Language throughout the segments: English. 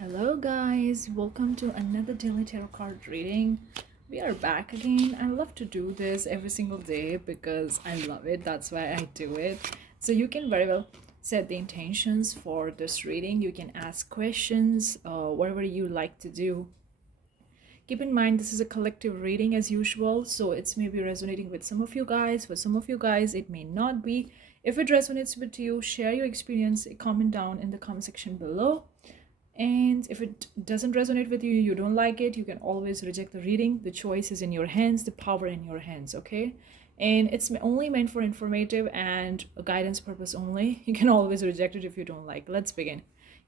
Hello, guys. Welcome to another daily tarot card reading. We are back again. I love to do this every single day because I love it. That's why I do it. So, you can very well set the intentions for this reading. You can ask questions, whatever you like to do. Keep in mind, this is a collective reading as usual, so it's maybe resonating with some of you guys. For some of you guys, it may not be. If it resonates with you, share your experience, comment down in the comment section below. And if it doesn't resonate with you, you don't like it, you can always reject the reading. The choice is in your hands, the power in your hands, okay? And it's only meant for informative and guidance purpose only. You can always reject it if you don't like. Let's begin.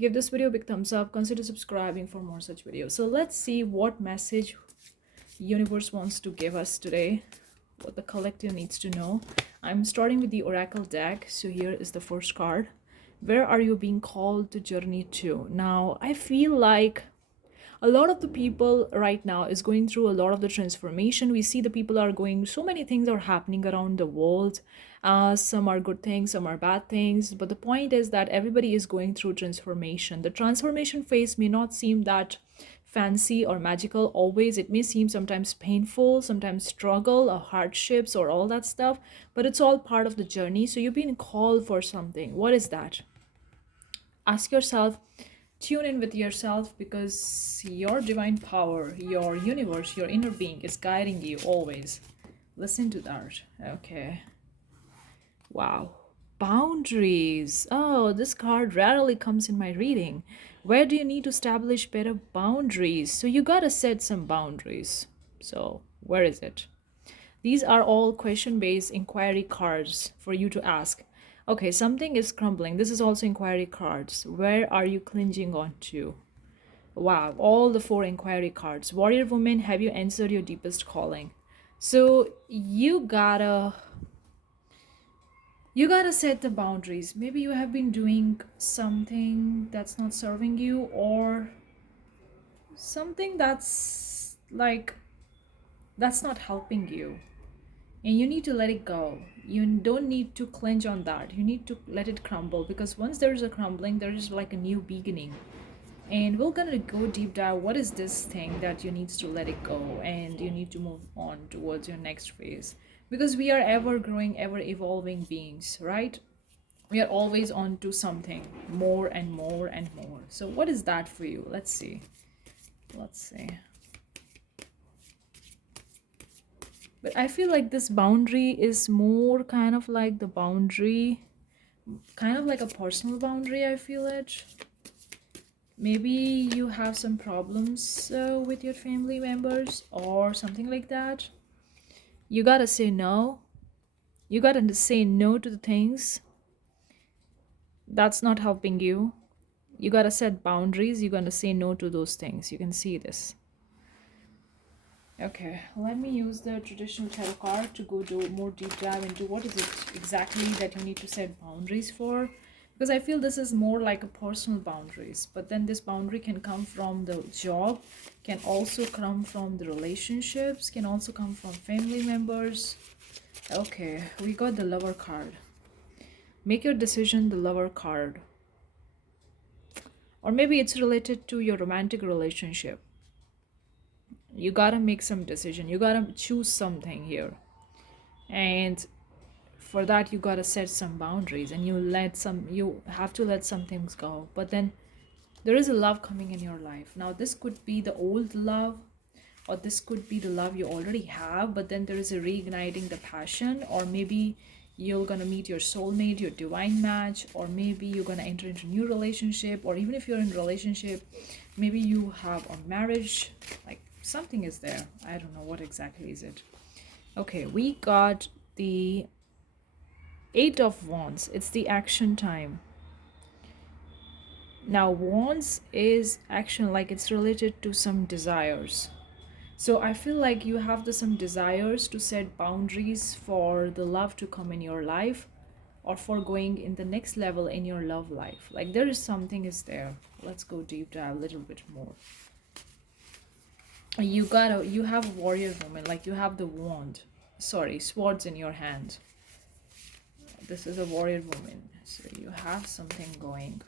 Give this video a big thumbs up. Consider subscribing for more such videos. So let's see what message universe wants to give us today, what the collective needs to know. I'm starting with the oracle deck. So here is the first card. Where are you being called to journey to? Now, I feel like a lot of the people right now is going through a lot of the transformation. We see the people are going, so many things are happening around the world. Some are good things, some are bad things. But the point is that everybody is going through transformation. The transformation phase may not seem that fancy or magical always. It may seem sometimes painful, sometimes struggle or hardships or all that stuff, but it's all part of the journey. So you've been called for something. What is that? Ask yourself, tune in with yourself, because your divine power, your universe, your inner being is guiding you always. Listen to that. Okay. Wow. Boundaries. Oh, this card rarely comes in my reading. Where do you need to establish better boundaries? So you gotta set some boundaries. So where is it? These are all question-based inquiry cards for you to ask. Okay, something is crumbling. This is also inquiry cards. Where are you clinging on to? Wow, all the four inquiry cards. Warrior woman, have you answered your deepest calling? So you gotta set the boundaries. Maybe you have been doing something that's not serving you, or something that's not helping you, and you need to let it go. You don't need to clench on that. You need to let it crumble, because once there is a crumbling, there is like a new beginning. And we're gonna go deep dive. What is this thing that you need to let it go, and you need to move on towards your next phase? Because we are ever growing, ever evolving beings, right? We are always on to something more and more and more. So what is that for you? Let's see. But I feel like this boundary is more kind of like the boundary, kind of like a personal boundary. I feel it. Maybe you have some problems with your family members or something like that. You gotta say no. You gotta say no to the things that's not helping you. You gotta set boundaries. You gotta say no to those things. You can see this. Okay, let me use the traditional tarot card to go do more deep dive into what is it exactly that you need to set boundaries for. Because I feel this is more like a personal boundaries, but then this boundary can come from the job, can also come from the relationships, can also come from family members. Okay, we got the lover card. Make your decision, the lover card. Or maybe it's related to your romantic relationship. You gotta make some decision. You gotta choose something here. And for that you gotta set some boundaries, and you have to let some things go. But then there is a love coming in your life. Now this could be the old love, or this could be the love you already have, but then there is a reigniting the passion. Or maybe you're gonna meet your soulmate, your divine match, or maybe you're gonna enter into a new relationship. Or even if you're in a relationship, maybe you have a marriage, like something is there. I don't know what exactly is it. Okay, we got the 8 of Wands. It's the action time. Now Wands is action, like it's related to some desires. So I feel like you have some desires to set boundaries for the love to come in your life, or for going in the next level in your love life. Like there is something is there. Let's go deep dive a little bit more. You have a warrior woman, like you have the wand, sorry, swords in your hand. This is a warrior woman, so you have something going.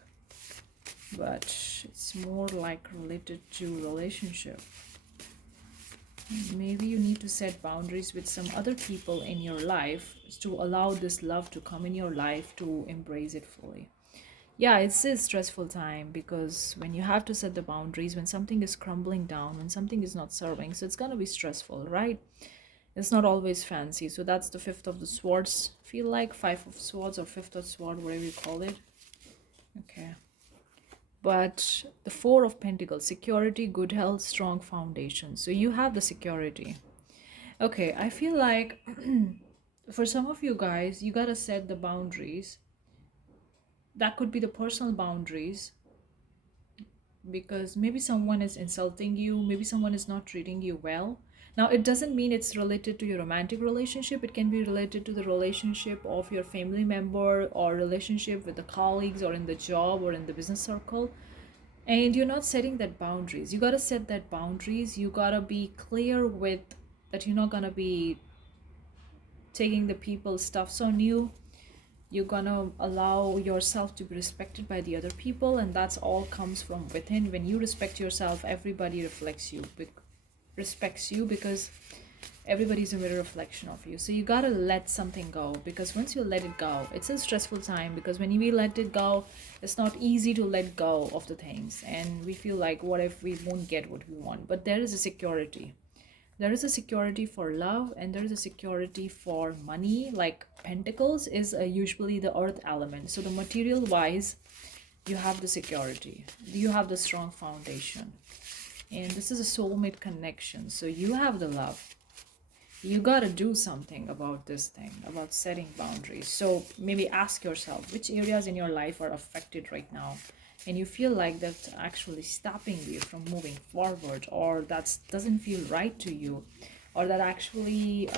but it's more like related to relationship. Maybe you need to set boundaries with some other people in your life to allow this love to come in your life to embrace it fully. Yeah, it's a stressful time because when you have to set the boundaries, when something is crumbling down, when something is not serving, so it's gonna be stressful, right? It's not always fancy. So that's the fifth of the swords. Feel like five of swords or fifth of sword, whatever you call it. Okay. But the four of pentacles, security, good health, strong foundation. So you have the security. Okay, I feel like for some of you guys, you gotta set the boundaries. That could be the personal boundaries because maybe someone is insulting you, maybe someone is not treating you well. Now, it doesn't mean it's related to your romantic relationship. It can be related to the relationship of your family member or relationship with the colleagues or in the job or in the business circle. And you're not setting that boundaries. You got to set that boundaries. You got to be clear with that you're not going to be taking the people's stuffs on you. You're gonna allow yourself to be respected by the other people, and that's all comes from within. When you respect yourself, everybody respects you because everybody's a mirror reflection of you. So you gotta let something go, because once you let it go, it's a stressful time, because when we let it go, it's not easy to let go of the things, and we feel like, what if we won't get what we want? But there is a security. There is a security for love, and there is a security for money. Like pentacles is usually the earth element, so the material wise, you have the security, you have the strong foundation, and this is a soulmate connection. So you have the love. You got to do something about this thing, about setting boundaries. So maybe ask yourself which areas in your life are affected right now, and you feel like that's actually stopping you from moving forward, or that doesn't feel right to you, or that actually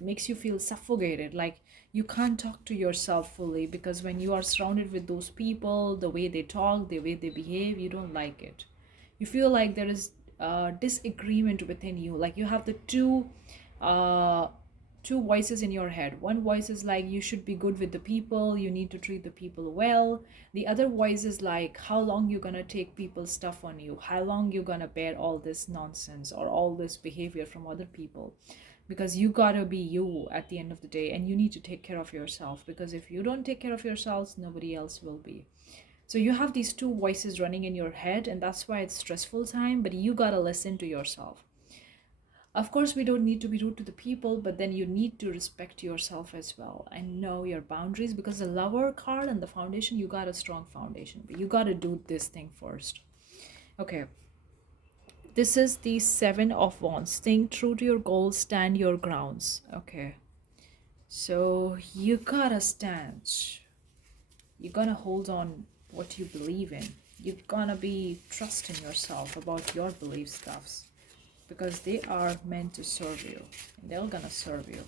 makes you feel suffocated, like you can't talk to yourself fully, because when you are surrounded with those people, the way they talk, the way they behave, you don't like it. You feel like there is disagreement within you, like you have the uh two voices in your head. One voice is like, you should be good with the people, you need to treat the people well. The other voice is like, how long you gonna take people's stuff on you, how long you gonna bear all this nonsense or all this behavior from other people, because you gotta be you at the end of the day, and you need to take care of yourself, because if you don't take care of yourselves, nobody else will be. So you have these two voices running in your head, and that's why it's stressful time, but you gotta listen to yourself. Of course, we don't need to be rude to the people, but then you need to respect yourself as well and know your boundaries, because the lover card and the foundation, you got a strong foundation, but you gotta do this thing first. Okay, this is the Seven of Wands. Staying true to your goals, stand your grounds. Okay, so you gotta stand. You gotta hold on what you believe in. You're gonna be trusting yourself about your belief stuffs, because they are meant to serve you, and they're gonna serve you.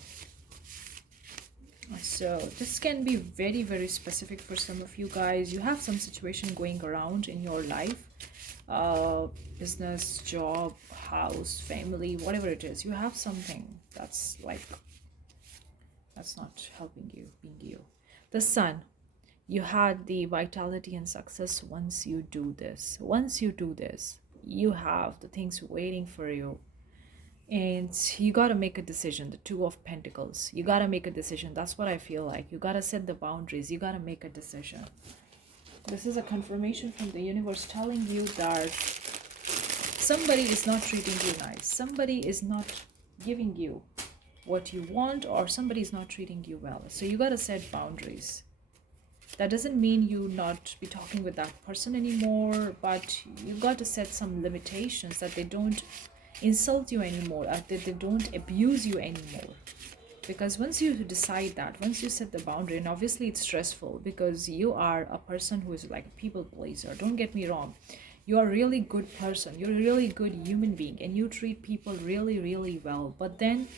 So this can be very, very specific for some of you guys. You have some situation going around in your life, uh business, job, house, family, whatever it is. You have something that's like, that's not helping you being you. The Sun, you had the vitality and success. Once you do this, you have the things waiting for you, and you got to make a decision. The Two of Pentacles, you got to make a decision. That's what I feel like. You got to set the boundaries, you got to make a decision. This is a confirmation from the universe telling you that somebody is not treating you nice, somebody is not giving you what you want, or somebody is not treating you well. So you got to set boundaries. That doesn't mean you not be talking with that person anymore, but you got to set some limitations, that they don't insult you anymore, that they don't abuse you anymore. Because once you decide that, once you set the boundary, and obviously it's stressful because you are a person who is like a people pleaser. Don't get me wrong, you are a really good person, you're a really good human being, and you treat people really, really well. But then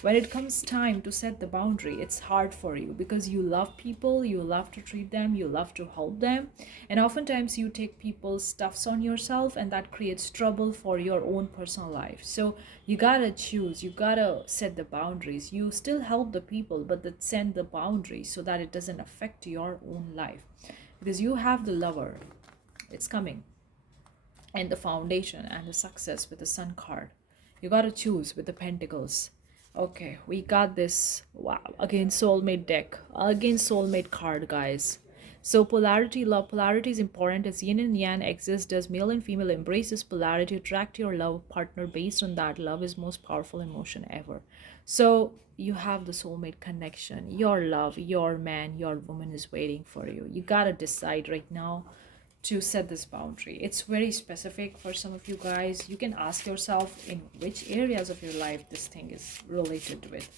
when it comes time to set the boundary, it's hard for you, because you love people, you love to treat them, you love to help them, and oftentimes you take people's stuffs on yourself, and that creates trouble for your own personal life. So you gotta choose, you gotta set the boundaries. You still help the people, but then set the boundaries so that it doesn't affect your own life. because you have the lover. It's coming. And the foundation and the success with the sun card. You got to choose with the pentacles. Okay, we got this. Wow, again soulmate deck, again soulmate card, guys. So polarity, love polarity is important. As yin and yang exist, does male and female embrace this polarity, attract your love partner based on that. Love is most powerful emotion ever. So you have the soulmate connection. Your love, your man, your woman is waiting for you. You gotta decide right now to set this boundary. It's very specific for some of you guys. You can ask yourself in which areas of your life this thing is related with.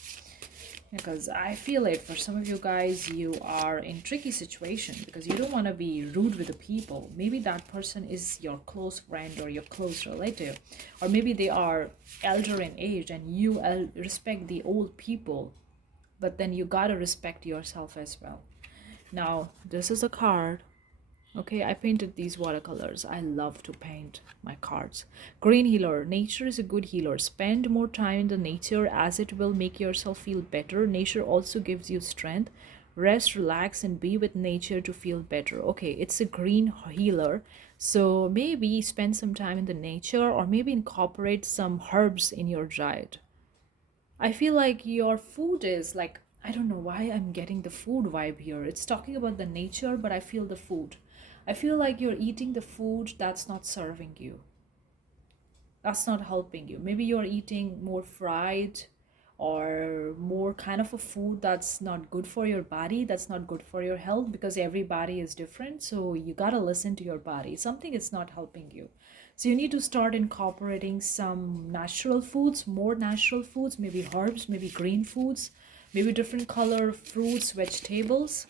Because I feel it for some of you guys, you are in tricky situation because you don't want to be rude with the people. Maybe that person is your close friend or your close relative, or maybe they are elder in age and you respect the old people, but then you gotta respect yourself as well. Now, this is a card. Okay, I painted these watercolors. I love to paint my cards. Green healer. Nature is a good healer. Spend more time in the nature as it will make yourself feel better. Nature also gives you strength. Rest, relax, and be with nature to feel better. Okay, it's a green healer. So maybe spend some time in the nature or maybe incorporate some herbs in your diet. I feel like your food is like, I don't know why I'm getting the food vibe here. It's talking about the nature, but I feel the food. I feel like you're eating the food that's not serving you, that's not helping you. Maybe you're eating more fried or more kind of a food that's not good for your body, that's not good for your health, because every body is different. So you got to listen to your body. Something is not helping you. So you need to start incorporating some natural foods, more natural foods, maybe herbs, maybe green foods, maybe different color fruits, vegetables,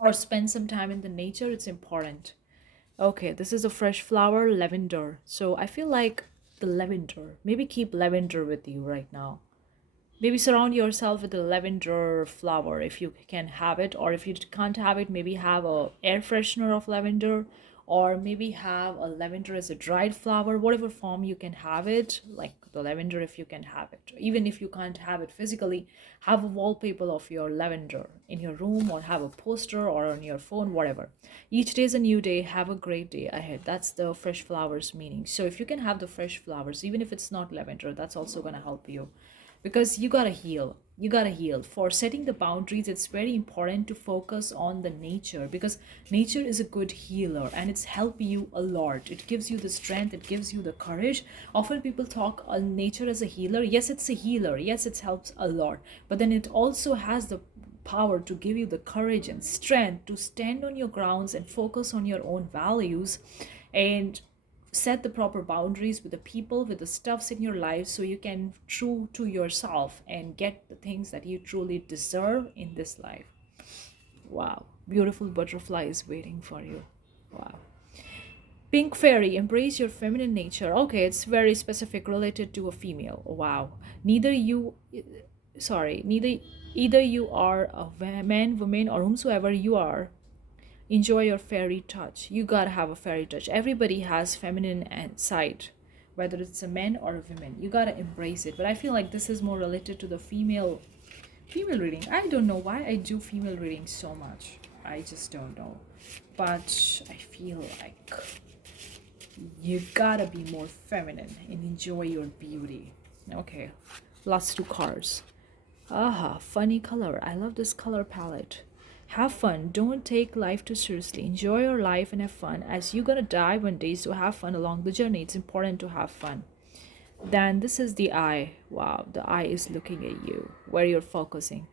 or spend some time in the nature. It's important. Okay, this is a fresh flower, lavender. So I feel like the lavender. Maybe keep lavender with you right now. Maybe surround yourself with a lavender flower if you can have it, or if you can't have it, maybe have a air freshener of lavender, or maybe have a lavender as a dried flower, whatever form you can have it, like the lavender if you can have it. Even if you can't have it physically, have a wallpaper of your lavender in your room, or have a poster or on your phone, whatever. Each day is a new day. Have a great day ahead. That's the fresh flowers meaning. So if you can have the fresh flowers, even if it's not lavender, that's also going to help you, because you got to heal. You got to heal. For setting the boundaries, it's very important to focus on the nature, because nature is a good healer and it's helping you a lot. It gives you the strength, it gives you the courage. Often people talk on nature as a healer. Yes, it's a healer. Yes, it helps a lot. But then it also has the power to give you the courage and strength to stand on your grounds and focus on your own values, and set the proper boundaries with the people, with the stuffs in your life, so you can true to yourself and get the things that you truly deserve in this life. Wow, beautiful butterfly is waiting for you. Wow. Pink fairy, embrace your feminine nature. Okay, it's very specific, related to a female. Wow. Neither you, sorry, neither either you are a man, woman, or whomsoever you are, enjoy your fairy touch. You gotta have a fairy touch. Everybody has feminine and side, whether it's a man or a woman. You gotta embrace it. But I feel like this is more related to the female reading. I don't know why I do female reading so much. I just don't know. But I feel like you gotta be more feminine and enjoy your beauty. Okay, last two cards. Aha, funny color. I love this color palette. Have fun. Don't take life too seriously. Enjoy your life and have fun, as you're gonna die one day, so have fun along the journey. It's important to have fun. Then this is the eye. Wow, the eye is looking at you, where you're focusing.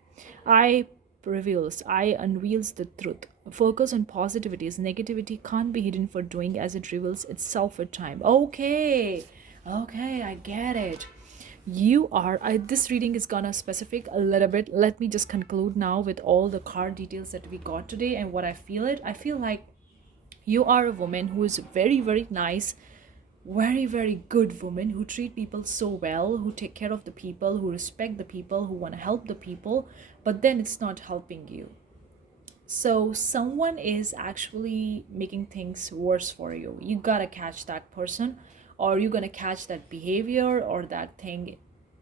Eye eye unveils the truth. Focus on positivity, as negativity can't be hidden for doing, as it reveals itself with time. Okay, okay, I get it. You are this reading is gonna specific a little bit. Let me just conclude now with all the card details that we got today and what I feel like you are a woman who is very, very nice, very, very good woman, who treat people so well, who take care of the people, who respect the people, who want to help the people, but then it's not helping you. So someone is actually making things worse for you. You gotta catch that person, or you're gonna catch that behavior or that thing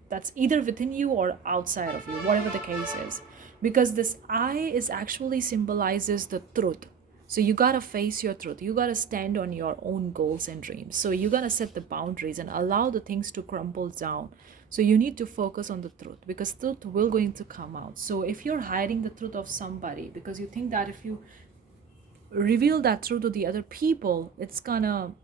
that's either within you or outside of you, whatever the case is. Because this eye is actually symbolizes the truth. So you gotta face your truth. You gotta stand on your own goals and dreams. So you gotta set the boundaries and allow the things to crumble down. So you need to focus on the truth, because truth will going to come out. So if you're hiding the truth of somebody because you think that if you reveal that truth to the other people, it's not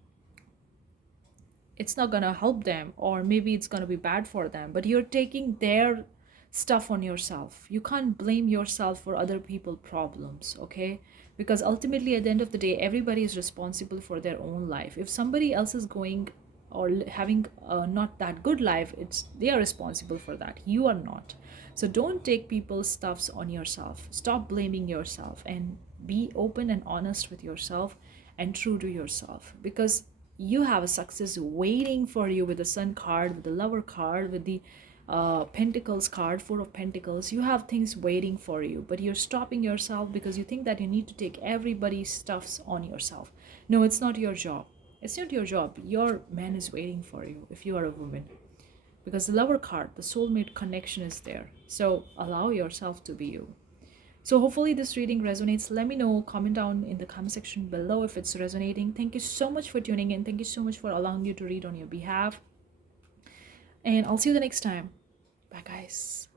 gonna help them, or maybe it's gonna be bad for them, but you're taking their stuff on yourself. You can't blame yourself for other people problems, okay? Because ultimately at the end of the day, everybody is responsible for their own life. If somebody else is going or having not that good life, it's they are responsible for that, you are not. So don't take people's stuffs on yourself. Stop blaming yourself and be open and honest with yourself and true to yourself, because you have a success waiting for you with the sun card, with the lover card, with the pentacles card, four of pentacles. You have things waiting for you, but you're stopping yourself because you think that you need to take everybody's stuffs on yourself. No, it's not your job. It's not your job. Your man is waiting for you if you are a woman, because the lover card, the soulmate connection is there. So allow yourself to be you. So hopefully this reading resonates. Let me know, comment down in the comment section below if it's resonating. Thank you so much for tuning in. Thank you so much for allowing me to read on your behalf. And I'll see you the next time. Bye guys.